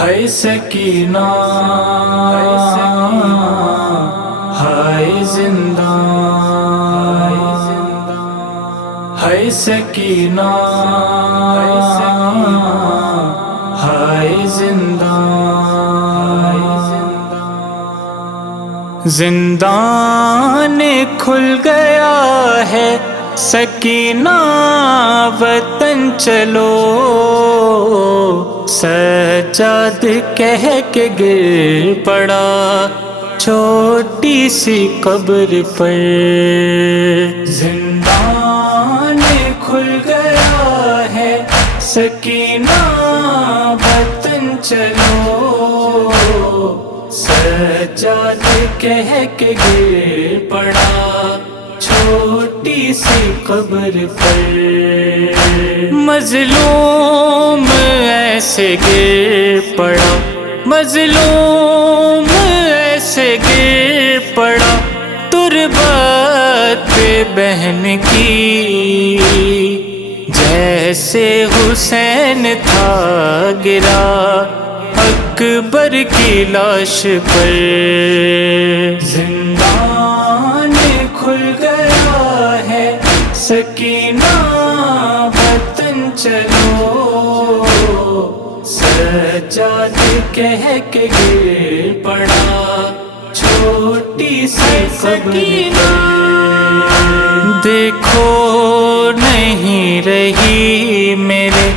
ہے سکینہ ہائے زندہ، ہے سکینہ ہائے زندہ، زندان کھل گیا ہے سکینہ وطن چلو، سجاد کہہ کے گر پڑا چھوٹی سی قبر پر، زندان کھل گیا ہے سکینہ وطن چلو، سجاد کہہ کے گر پڑا چھوٹی سی قبر پر، مظلوم ایسے گر پڑا، مظلوم ایسے گر پڑا تربت پہ بہن کی، جیسے حسین تھا گرا اکبر کی لاش پر، زندان کھل گیا ہے سکینہ وطن چلو، سجاد کہہ کے گر پڑا چھوٹی سی قبر پر، دیکھو نہیں رہی میرے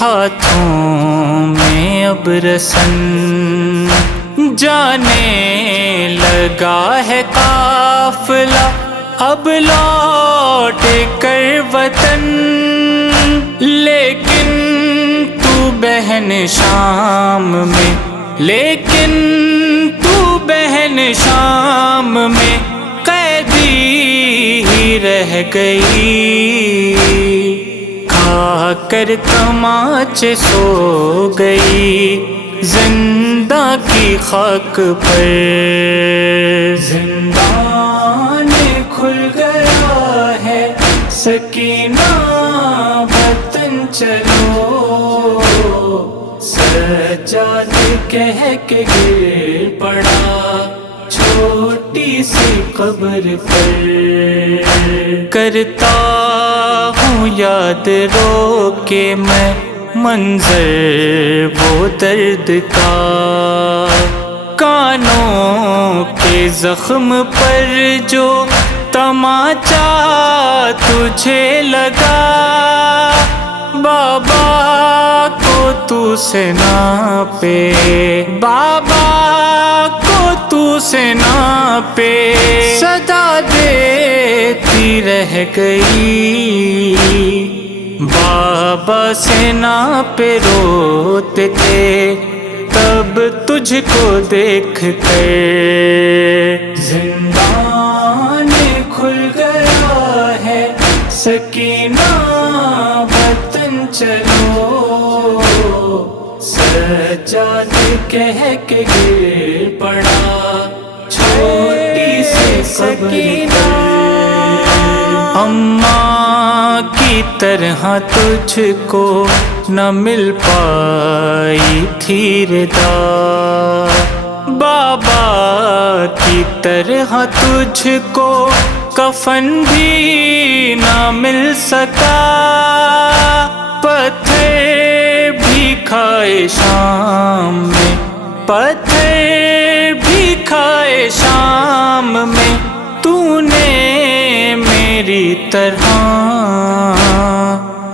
ہاتھوں میں اب رسن، جانے لگا ہے قافلہ اب لوٹ کر وطن، لیکن تو بہن شام میں، لیکن تو بہن شام میں قیدی ہی رہ گئی، کھا کر تماچے سو گئی زندہ کی خاک پر، زندان کھل گیا ہے سکینہ وطن چلو، سجاد کہہ کے گر پڑا چھوٹی سی قبر پر، کرتا ہوں یاد رو کے میں منظر وہ درد کا، کانوں کے زخم پر جو تماچا تجھے لگا، بابا کو تو سے ناپے، بابا کو تو سے ناپے، صدا دیتی رہ گئی، بابا سے ناپے روتے تھے تب تجھ کو دیکھ کر، زندان کھل گیا ہے سکینہ وطن چلو، سجاد کہہ کے گر پڑا چھوٹی سی سکینہ، اماں کی طرح تجھ کو نہ مل پائی تھی ردا، بابا کی طرح تجھ کو کفن بھی نہ مل سکا، پتھر بھی کھائے شام میں، پتھر بھی کھائے شام میں، تو نے میری طرح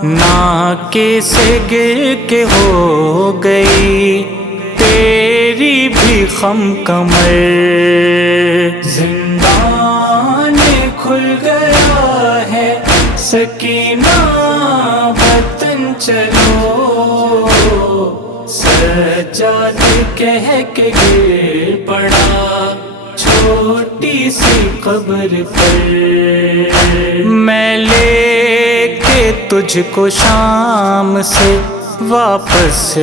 ناکے سے گر کے ہو گئی تیری بھی خم کمر، زندان کھل گیا ہے سکینہ وطن چلو، سجاد کہہ کے گر پڑا چھوٹی سی قبر پر، میں لے کے تجھ کو شام سے واپس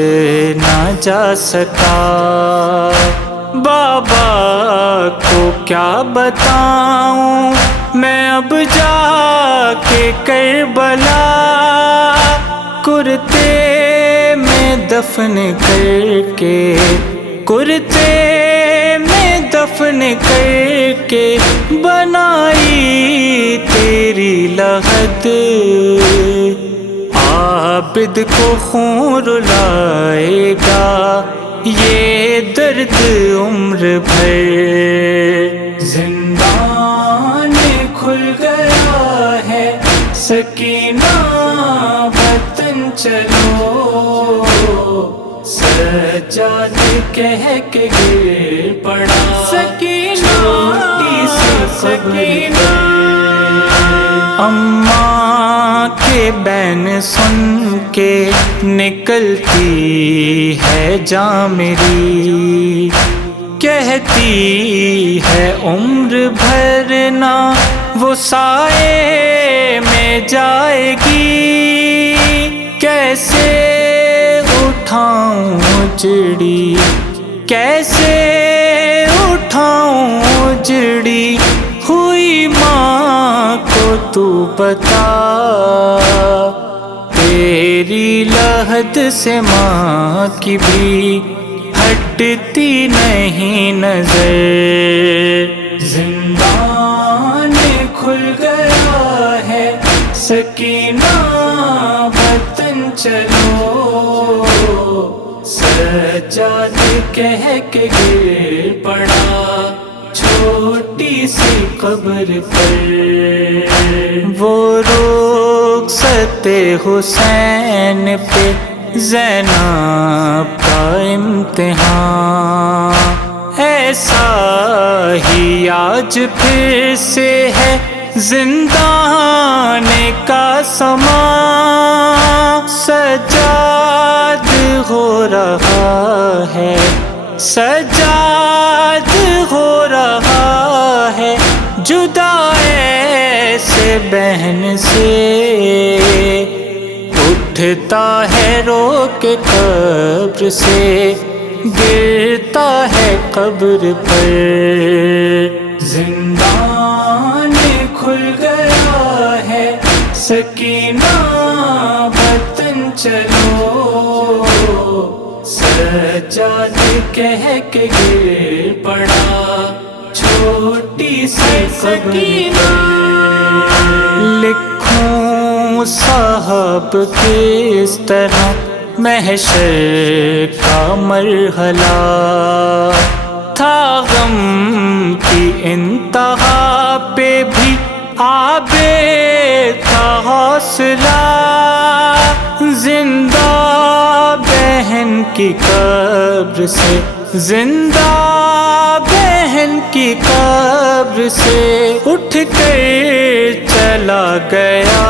نہ جا سکا، بابا کو کیا بتاؤں میں اب جا کے کربلا، کرتے میں دفن کر کے، کرتے میں دفن کر کے بنائی تیری لحد، عابد کو خون رلائے گا یہ درد عمر بھر، زندان کھل گیا ہے سکینہ وطن چلو، سجاد کہہ کے گر پڑا سکینہ، چھوٹی سی سکینہ، اماں کے بین سن کے نکلتی ہے جان میری، کہتی ہے عمر بھر نہ وہ سائے میں جائے گی، کیسے اٹھاؤں اجڑی، کیسے اٹھاؤں اجڑی ہوئی ماں کو تو بتا، تیری لحد سے ماں کی بھی ہٹتی نہیں نظر، زندان کھل گیا ہے سکینہ وطن چلو، سجاد کہہ کے گر پڑا چھوٹی سی قبر پر، وہ رخصت حسین پہ زینب کا امتحان، ایسا ہی آج پھر سے ہے زندان کا سما، سجاد ہو رہا ہے، سجاد ہو رہا ہے جدا ایسے بہن سے، اٹھتا ہے رو کے قبر سے، گرتا ہے قبر پر، زندان کھل گیا ہے سکینہ وطن چلو، سجاد کہہ کے گر پڑا چھوٹی سی سکینہ، لکھوں صاحب کس طرح محشر کا مرحلہ تھا، غم کی انتہا پہ بھی عابد کا حوصلہ، زندہ بہن کی قبر سے، زندہ بہن کی قبر سے اٹھ کر چلا گیا،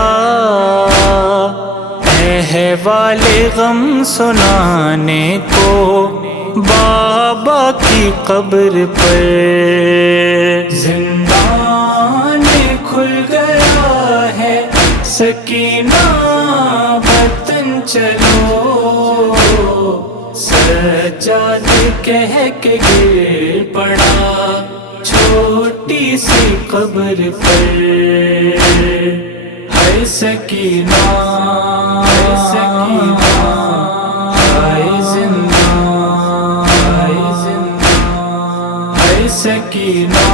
احوال غم سنانے کو بابا کی قبر پر، زندان کھل گیا ہے سکینہ وطن چلو، سجاد کہہ کے گر پڑا چھوٹی سی قبر پر، ہے سکینہ، ہے سکینہ، ہے زندہ، ہے زندہ، ہے سکینہ۔